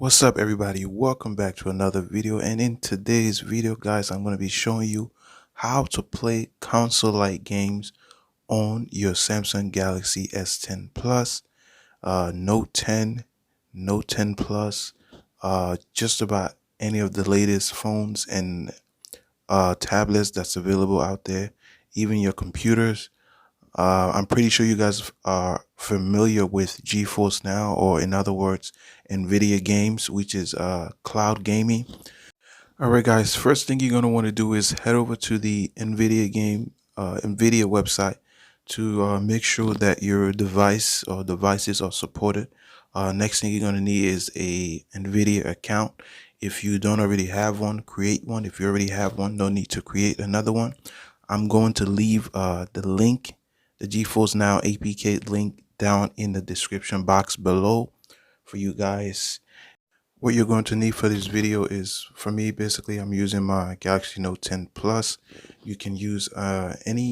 What's up everybody, welcome back to another video. And in today's video guys, I'm going to be showing you how to play console like games on your Samsung Galaxy S10 Plus, Note 10, Note 10 Plus, just about any of the latest phones and tablets that's available out there, even your computers. I'm pretty sure you guys are familiar with GeForce Now, or in other words, nvidia games, which is cloud gaming. All right, guys, first thing you're going to want to do is head over to the nvidia website to make sure that your device or devices are supported. Next thing you're going to need is a nvidia account. If you don't already have one, create one. If you already have one, no need to create another one. I'm going to leave the link, the GeForce Now APK link, down in the description box below for you guys. What you're going to need for this video is, for me, basically, I'm using my Galaxy Note 10 Plus. You can use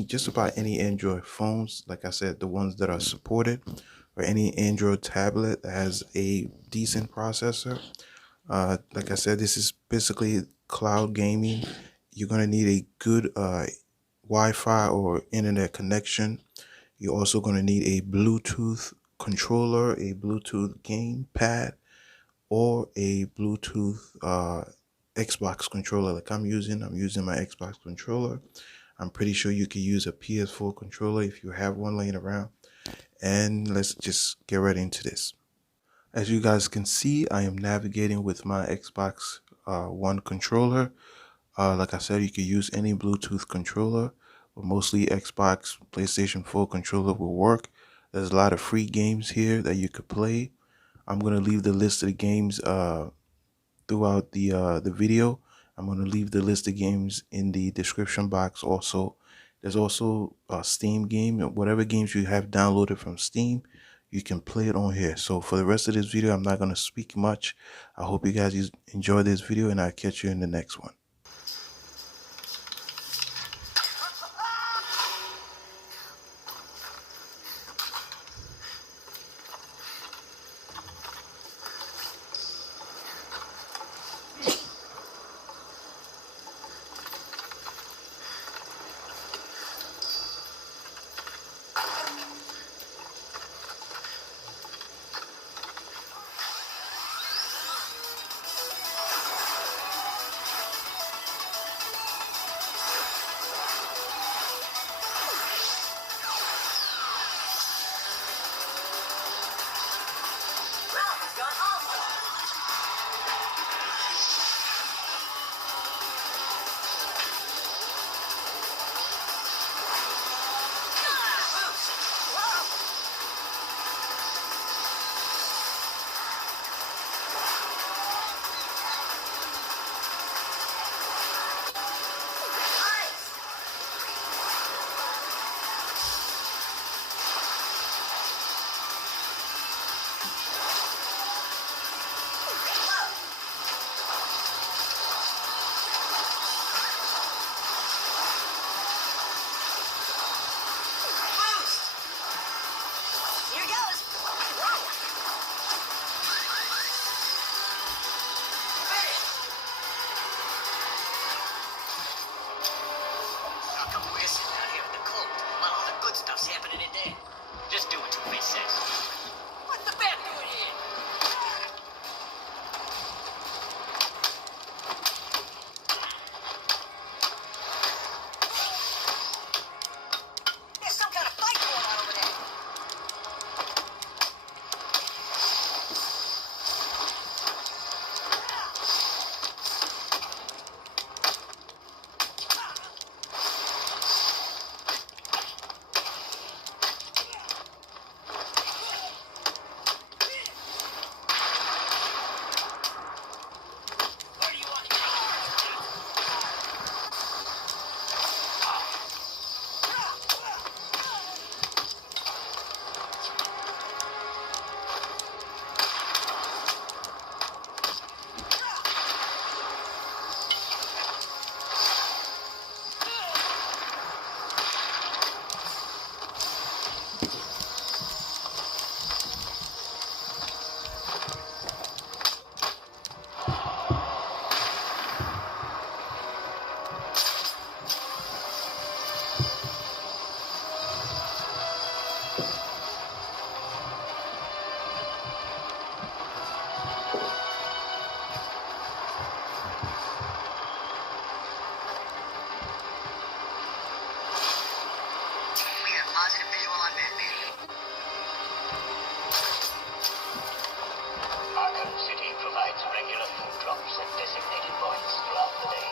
just about any Android phones, like I said, the ones that are supported, or any Android tablet that has a decent processor. Like I said, this is basically cloud gaming. You're going to need a good Wi-Fi or internet connection. You're also going to need a Bluetooth controller, a Bluetooth game pad, or a Bluetooth Xbox controller like I'm using my Xbox controller. I'm pretty sure you could use a PS4 controller if you have one laying around. And let's just get right into this. As you guys can see, I am navigating with my Xbox One controller. Like I said, you could use any Bluetooth controller, but mostly Xbox, PlayStation 4 controller will work. There's a lot of free games here that you could play. I'm going to leave the list of the games throughout the video. I'm going to leave the list of games in the description box. Also, there's also a Steam game. Whatever games you have downloaded from Steam, you can play it on here. So for the rest of this video, I'm not going to speak much. I hope you guys enjoy this video, and I'll catch you in the next one. provides regular food drops at designated points throughout the day.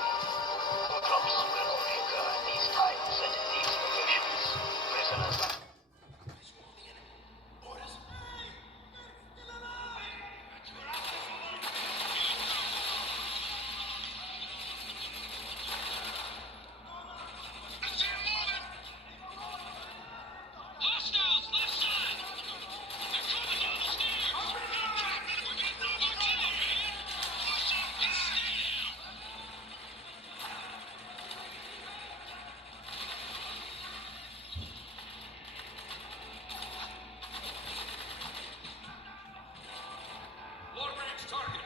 Food drops will only occur at these times and in these locations. Prisoners are... Target.